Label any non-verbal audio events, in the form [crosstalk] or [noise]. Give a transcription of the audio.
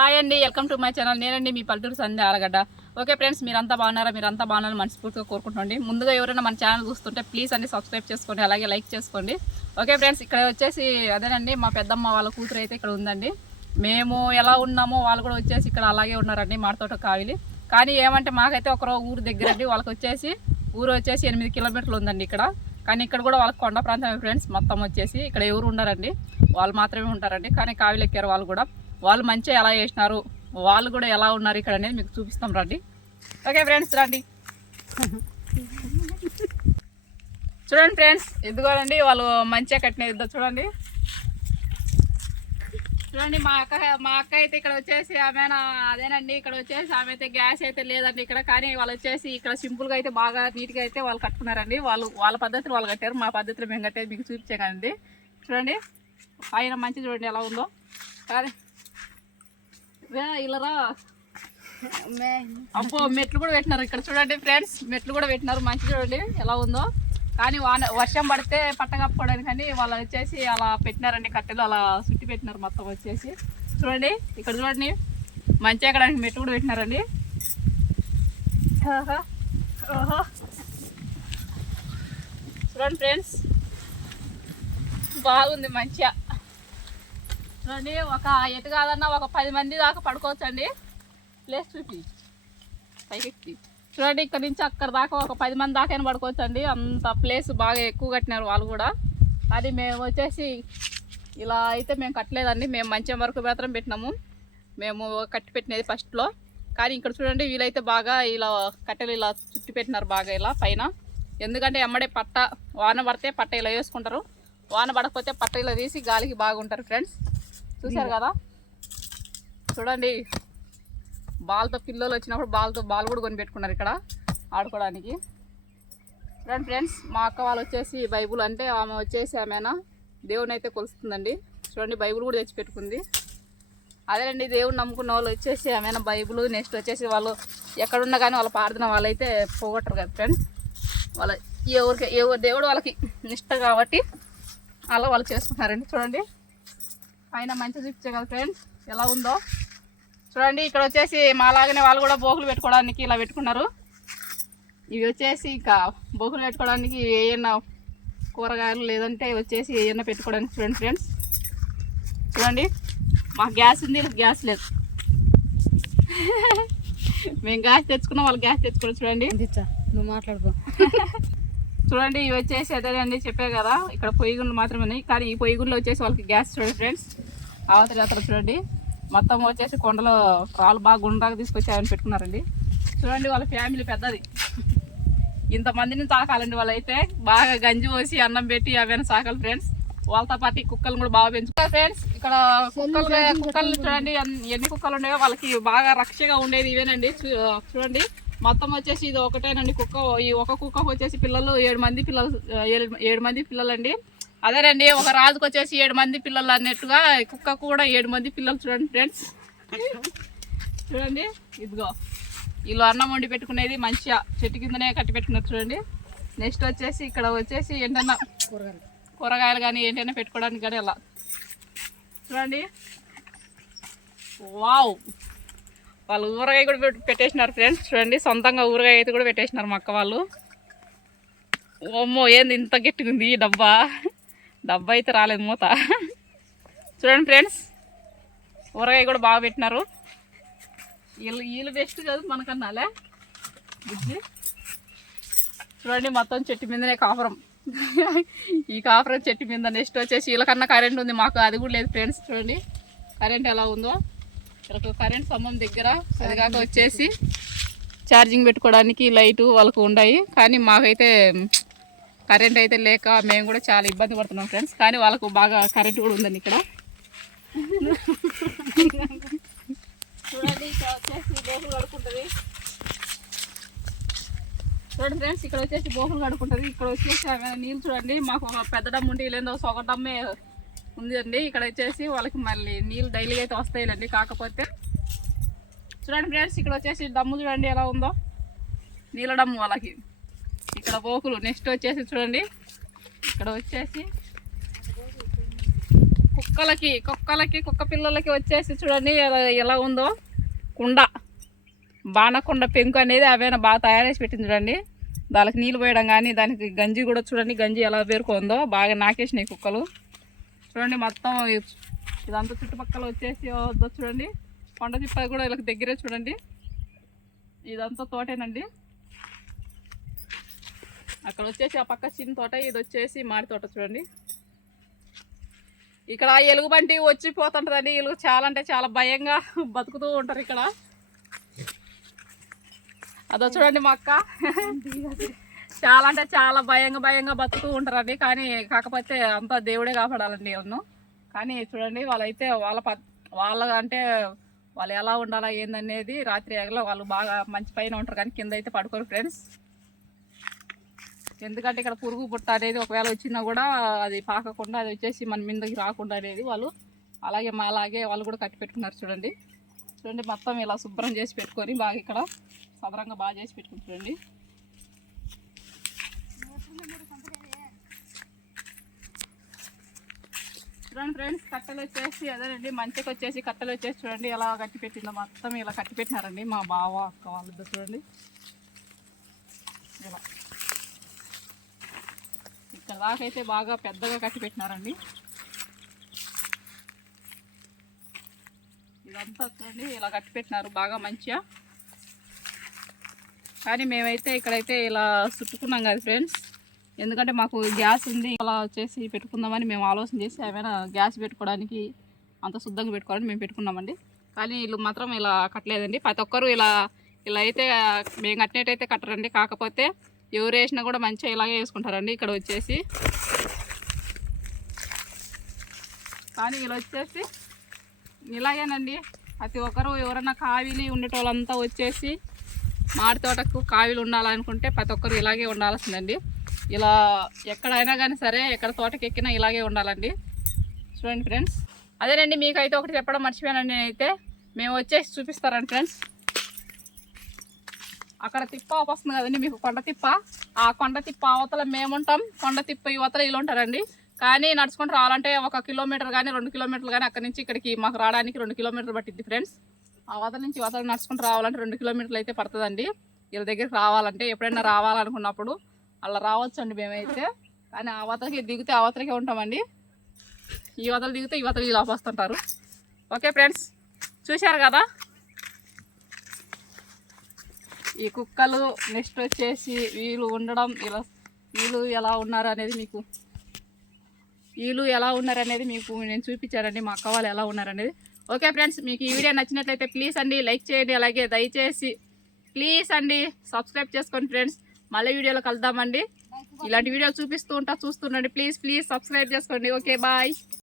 Hi అండి welcome to my channel నేనండి మీ పల్లెటూరు సంధ్య ఆలగడ్డ ఓకే ఫ్రెండ్స్ మీరంతా బాగున్నారా? మీరంతా బాగున్నారని మనస్ఫూర్తిగా కోరుకుంటుండండి ముందుగా ఎవరైనా మన ఛానల్ చూస్తుంటే ప్లీజ్ అండి సబ్స్క్రైబ్ చేసుకోండి అలాగే లైక్ చేసుకోండి. ఓకే ఫ్రెండ్స్ ఇక్కడ వచ్చేసి అదేనండి మా పెద్దమ్మ వాళ్ళ కూతురు అయితే ఇక్కడ ఉందండి. మేము ఎలా ఉన్నామో వాళ్ళు కూడా వచ్చేసి ఇక్కడ అలాగే ఉన్నారండి మాటతోట కావిలి. కానీ ఏమంటే మాకైతే ఒకరో ఊరు దగ్గర అండి వాళ్ళకి వచ్చేసి ఊరు వచ్చేసి ఎనిమిది కిలోమీటర్లు ఉందండి ఇక్కడ. కానీ ఇక్కడ కూడా వాళ్ళకి కొండ ప్రాంతమే ఫ్రెండ్స్ మొత్తం వచ్చేసి ఇక్కడ ఎవరు ఉండరండి వాళ్ళు మాత్రమే ఉంటారండి. కానీ కావిలి ఎక్కారు వాళ్ళు కూడా. వాళ్ళు మంచిగా ఎలా చేసినారు వాళ్ళు కూడా ఎలా ఉన్నారు ఇక్కడ అనేది మీకు చూపిస్తాం రండి. ఓకే ఫ్రెండ్స్ రండి. చూడండి ఫ్రెండ్స్ ఎదుగోనండి వాళ్ళు మంచిగా కట్టిన ఇద్దరు చూడండి. చూడండి మా అక్క మా అక్క అయితే ఇక్కడ వచ్చేసి ఆమె అదేనండి ఇక్కడ వచ్చేసి ఆమె అయితే గ్యాస్ అయితే లేదండి ఇక్కడ కానీ వాళ్ళు వచ్చేసి ఇక్కడ సింపుల్గా అయితే బాగా నీట్గా అయితే వాళ్ళు కట్టుకున్నారండి. వాళ్ళు వాళ్ళ పద్ధతిలో వాళ్ళు కట్టారు మా పద్ధతిలో మేము కట్టేది మీకు చూపించాకండి చూడండి పైన మంచి చూడండి ఎలా ఉందో. కానీ వే ఇలారా అబ్బో మెట్లు కూడా పెట్టినారు ఇక్కడ చూడండి ఫ్రెండ్స్. మెట్లు కూడా పెట్టినారు మంచి చూడండి ఎలా ఉందో. కానీ వాన వర్షం పడితే పట్ట కప్పుకోవడానికి కానీ వాళ్ళు వచ్చేసి అలా పెట్టినారండి కట్టెలు అలా చుట్టి పెట్టినారు మొత్తం వచ్చేసి. చూడండి ఇక్కడ చూడండి. మంచి ఎక్కడానికి మెట్లు కూడా పెట్టినారండి. ఓహో చూడండి ఫ్రెండ్స్ బాగుంది మంచిగా. చూడండి ఒక ఎటు కాదన్నా ఒక పది మంది దాకా పడుకోవచ్చండి. ప్లేస్ చూపి. పైకెక్కి. చూడండి ఇక్కడ నుంచి అక్కడ దాకా ఒక పది మంది దాకా పడుకోవచ్చండి. అంత ప్లేస్ బాగా ఎక్కువ కట్టినారు వాళ్ళు కూడా. అది మేము వచ్చేసి ఇలా అయితే మేము కట్టలేదండి. మేము మంచి వరకు మాత్రం పెట్టినాము. మేము కట్టి పెట్టినది ఫస్ట్లో కానీ ఇక్కడ చూడండి వీలైతే బాగా ఇలా కట్టెలు ఇలా చుట్టి పెట్టినారు బాగా ఇలా పైన. ఎందుకంటే ఎమ్మడే పట్ట వాన పడితే పట్ట ఇలా వేసుకుంటారు. వాన పడకపోతే పట్ట ఇలా తీసి గాలికి బాగుంటారు ఫ్రెండ్స్ చూసారు కదా? చూడండి. బాల్తో పిల్లలు వచ్చినప్పుడు బాల్తో బాల్ కూడా కొనిపెట్టుకున్నారు ఇక్కడ ఆడుకోవడానికి. చూడండి ఫ్రెండ్స్ మా అక్క వాళ్ళు వచ్చేసి బైబుల్ అంటే ఆమె వచ్చేసి ఆమెనా దేవుని అయితే కొలుస్తుందండి. చూడండి బైబుల్ కూడా తెచ్చిపెట్టుకుంది. అదేనండి దేవుని నమ్ముకున్న వాళ్ళు వచ్చేసి ఏమైనా బైబుల్ నెక్స్ట్ వచ్చేసి వాళ్ళు ఎక్కడున్నా కానీ వాళ్ళ ప్రార్థన వాళ్ళైతే పోగొట్టరు కదా ఫ్రెండ్స్ వాళ్ళ ఎవరికి ఎవరు దేవుడు వాళ్ళకి నిష్ట కాబట్టి అలా వాళ్ళు చేసుకుంటున్నారండి. చూడండి. పైన మంచిగా చూపించే కదా ఫ్రెండ్స్ ఎలా ఉందో? చూడండి ఇక్కడ వచ్చేసి మాలాగానే వాళ్ళు కూడా బోకులు పెట్టుకోవడానికి ఇలా పెట్టుకున్నారు. ఇవి వచ్చేసి ఇంకా బోకులు పెట్టుకోవడానికి ఏమన్నా కూరగాయలు లేదంటే వచ్చేసి ఏమన్నా పెట్టుకోవడానికి చూడండి ఫ్రెండ్స్ చూడండి మాకు గ్యాస్ ఉంది గ్యాస్ లేదు. [laughs] మేము గ్యాస్ తెచ్చుకున్నాం వాళ్ళు గ్యాస్ తెచ్చుకోవడం చూడండి. నువ్వు మాట్లాడుకో. [laughs] చూడండి ఇవి వచ్చేసి అదేనండి చెప్పే కదా. ఇక్కడ పొయ్యి గుండెలు మాత్రమే ఉన్నాయి. కానీ ఈ పొయ్యి గుండెలో వచ్చేసి వాళ్ళకి గ్యాస్ చూడండి ఫ్రెండ్స్. అవతల అతను చూడండి. మొత్తం వచ్చేసి కొండలో రాళ్ళు బాగా గుండ్రాగా తీసుకొచ్చి ఆయన పెట్టుకున్నారండి. చూడండి వాళ్ళ ఫ్యామిలీ పెద్దది. ఇంతమందిని తాకాలండి వాళ్ళైతే. బాగా గంజి పోసి అన్నం పెట్టి అవన్నీ సాకాలి ఫ్రెండ్స్. వాళ్ళతో పాటు ఈ కుక్కలను కూడా బాగా పెంచుతారు ఫ్రెండ్స్ ఇక్కడ కుక్కలు కుక్కలు చూడండి ఎన్ని కుక్కలు ఉన్నాయో వాళ్ళకి బాగా రక్షగా ఉండేది ఇవేనండి. చూ- చూడండి. మొత్తం వచ్చేసి ఇది ఒకటేనండి కుక్క. ఈ ఒక కుక్కకు వచ్చేసి పిల్లలు ఏడు మంది పిల్లలు ఏడు ఏడు మంది పిల్లలండి. అదేనండి ఒక రాజుకు వచ్చేసి ఏడు మంది పిల్లలు అన్నట్టుగా కుక్క కూడా ఏడు మంది పిల్లలు చూడండి ఫ్రెండ్స్. చూడండి ఇదిగో. వీళ్ళు అన్నం వండి పెట్టుకునేది మంచిగా చెట్టు కిందనే కట్టి పెట్టుకున్నారు చూడండి. నెక్స్ట్ వచ్చేసి ఇక్కడ వచ్చేసి ఏంటన్నా కూరగాయలు కూరగాయలు కానీ ఏంటైనా పెట్టుకోవడానికి కానీ అలా. చూడండి. వావ్! వాళ్ళు ఊరగాయ కూడా పెట్టేసినారు ఫ్రెండ్స్. చూడండి సొంతంగా ఊరగాయ అయితే కూడా పెట్టేసినారు మా అక్క వాళ్ళు. ఓమ్మో ఏంది ఇంత గట్టిగుంది ఈ డబ్బా? డబ్బా అయితే రాలేదు మూత. చూడండి ఫ్రెండ్స్ ఊరగాయ కూడా బాగా పెట్టినారు. వీళ్ళు వీళ్ళు బెస్ట్ కాదు మనకన్నాలే బుజ్జి. చూడండి మొత్తం చెట్టు మీదనే కాపురం. ఈ కాపురం చెట్టు మీద నెక్స్ట్ వచ్చేసి వీళ్ళకన్నా కరెంట్ ఉంది మాకు. అది కూడా లేదు ఫ్రెండ్స్ చూడండి. కరెంట్ ఎలా ఉందో. ఇక్కడ కరెంట్ స్తంభం దగ్గర అదిగాక వచ్చేసి ఛార్జింగ్ పెట్టుకోవడానికి లైటు వాళ్ళకు ఉన్నాయి కానీ మాకైతే కరెంట్ అయితే లేక మేము కూడా చాలా ఇబ్బంది పడుతున్నాం ఫ్రెండ్స్ కానీ వాళ్ళకు బాగా కరెంట్ కూడా ఉందండి ఇక్కడ. చూడండి ఇక్కడ వచ్చేసి బోకులు కడుక్కుంటుంది. చూడండి ఫ్రెండ్స్ ఇక్కడ వచ్చేసి బోకులు కడుకుంటుంది ఇక్కడ వచ్చేసి నీళ్ళు చూడండి మాకు ఒక పెద్ద డమ్ము ఉండి లేదో సొగ డమ్మే ఉందండి. ఇక్కడ వచ్చేసి వాళ్ళకి మళ్ళీ నీళ్ళు డైలీగా అయితే వస్తాయిలండి. కాకపోతే చూడండి ఫ్రెండ్స్ ఇక్కడ వచ్చేసి దమ్ము చూడండి ఎలా ఉందో. నీళ్ళ డమ్ము వాళ్ళకి. ఇక్కడ బోకులు నెక్స్ట్ వచ్చేసి చూడండి. ఇక్కడ వచ్చేసి కుక్కలకి కుక్కలకి కుక్క పిల్లలకి వచ్చేసి చూడండి ఎలా- ఎలా ఉందో. కుండ. బాణకుండ పెంకు అనేది అవేనా బాగా తయారు చేసి పెట్టింది చూడండి. దానికి నీళ్ళు పోయడం కానీ దానికి గంజి కూడా చూడండి. గంజి ఎలా పేరుకుందో. బాగా నాకేసినాయి కుక్కలు. చూడండి మొత్తం ఇదంతా చుట్టుపక్కల వచ్చేసి వద్దో చూడండి. కొండ తిప్ప కూడా వీళ్ళకి దగ్గరే చూడండి. ఇదంతా తోటేనండి. అక్కడ వచ్చేసి ఆ పక్క చిన్న తోట ఇది వచ్చేసి మాడి తోట చూడండి. ఇక్కడ ఎలుగుబంటి వచ్చి పోతుంటదండి ఎలుగు చాలా అంటే చాలా భయంగా బతుకుతూ ఉంటారు ఇక్కడ. అదో చూడండి మా అక్క. చాలా అంటే చాలా భయంగా భయంగా బతుకుతూ ఉంటారండి కానీ కాకపోతే అంతా దేవుడే కాపాడాలండి వీళ్ళను. కానీ చూడండి వాళ్ళైతే వాళ్ళ ప వాళ్ళ అంటే వాళ్ళు ఎలా ఉండాలా ఏందనేది రాత్రి ఎగలో వాళ్ళు బాగా మంచి పైన ఉంటారు కానీ కింద అయితే పడుకోరు ఫ్రెండ్స్. ఎందుకంటే ఇక్కడ పురుగు పుట్ట అనేది ఒకవేళ వచ్చినా కూడా అది పాకకుండా అది వచ్చేసి మన మీదకి రాకుండా అనేది వాళ్ళు అలాగే మా అలాగే వాళ్ళు కూడా కట్టి పెట్టుకున్నారు చూడండి. చూడండి మొత్తం ఇలా శుభ్రం చేసి పెట్టుకొని బాగా ఇక్కడ సదరంగా బాగా చేసి పెట్టుకుని చూడండి. చూడండి ఫ్రెండ్స్ కట్టలు వచ్చేసి అదేనండి మంచికి వచ్చేసి కట్టెలు వచ్చేసి చూడండి ఎలా కట్టి పెట్టిందో మొత్తం ఇలా కట్టి పెట్టినారండి మా బావ అక్క వాళ్ళతో చూడండి. ఇలా. ఇక్కడ దాకైతే అయితే బాగా పెద్దగా కట్టి పెట్టినారండి. ఇదంతా చూడండి ఇలా కట్టి పెట్టినారు బాగా మంచిగా. కానీ మేమైతే ఇక్కడైతే ఇలా చుట్టుకున్నాం కదా ఫ్రెండ్స్. ఎందుకంటే మాకు గ్యాస్ ఉంది అలా చేసి పెట్టుకుందామని మేము ఆలోచన చేసి ఏమైనా గ్యాస్ పెట్టుకోవడానికి అంత శుద్ధంగా పెట్టుకోవాలని మేము పెట్టుకున్నామండి. కానీ వీళ్ళు మాత్రం ఇలా కట్టలేదండి. ప్రతి ఒక్కరు ఇలా ఇలా అయితే మేము కట్టినట్టయితే కట్టరండి. కాకపోతే ఎవరు వేసినా కూడా మంచిగా ఇలాగే వేసుకుంటారండి ఇక్కడ వచ్చేసి. కానీ వీళ్ళు వచ్చేసి ఇలాగేనండి. ప్రతి ఒక్కరు ఎవరన్నా కావిలి ఉండేటోళ్ళంతా వచ్చేసి మాడి తోటకు కావిలు ఉండాలనుకుంటే ప్రతి ఒక్కరు ఇలాగే ఉండాల్సిందండి. ఇలా ఎక్కడైనా కానీ సరే ఎక్కడ తోటకి ఎక్కినా ఇలాగే ఉండాలండి. చూడండి ఫ్రెండ్స్. అదేనండి మీకైతే ఒకటి చెప్పడం మర్చిపోయానండి నేనైతే మేము వచ్చేసి చూపిస్తారండి ఫ్రెండ్స్. అక్కడ తిప్ప వస్తుంది కదండి మీకు కొండ తిప్ప. ఆ కొండ తిప్ప అవతల మేముంటాం. కొండ తిప్ప యువతల వీళ్ళు ఉంటారండి. కానీ నడుచుకుంటూ రావాలంటే ఒక కిలోమీటర్ కానీ రెండు కిలోమీటర్లు కానీ అక్కడి నుంచి ఇక్కడికి మాకు రావడానికి రెండు కిలోమీటర్లు పట్టింది ఫ్రెండ్స్. ఆ అవతల నుంచి అవతల నడుచుకుంటూ రావాలంటే రెండు కిలోమీటర్లు అయితే పడుతుందండి. వీళ్ళ దగ్గరికి రావాలంటే ఎప్పుడైనా రావాలనుకున్నప్పుడు అలా రావచ్చండి మేమైతే. కానీ ఆ అవతలకి దిగితే అవతలకే ఉంటామండి. ఈ వతలు దిగితే ఈ వతలు ఇలా వస్తుంటారు. ఓకే ఫ్రెండ్స్ చూశారు కదా? ఈ కుక్కలు నెక్స్ట్ వచ్చేసి వీళ్ళు ఉండడం ఇలా వీళ్ళు ఎలా ఉన్నారు అనేది మీకు వీళ్ళు ఎలా ఉన్నారు అనేది మీకు నేను చూపించానండి. మా అక్క వాళ్ళు ఎలా ఉన్నారు అనేది ఓకే ఫ్రెండ్స్ మీకు ఈ వీడియో నచ్చినట్లయితే ప్లీజ్ అండి లైక్ చేయండి. అలాగే దయచేసి ప్లీజ్ అండి సబ్స్క్రైబ్ చేసుకోండి ఫ్రెండ్స్. మళ్ళీ వీడియోలో కలుద్దామండి. ఇలాంటి వీడియోలు చూపిస్తూ ఉంటా చూస్తుండండి ప్లీజ్ ప్లీజ్ సబ్స్క్రైబ్ చేసుకోండి. Okay bye.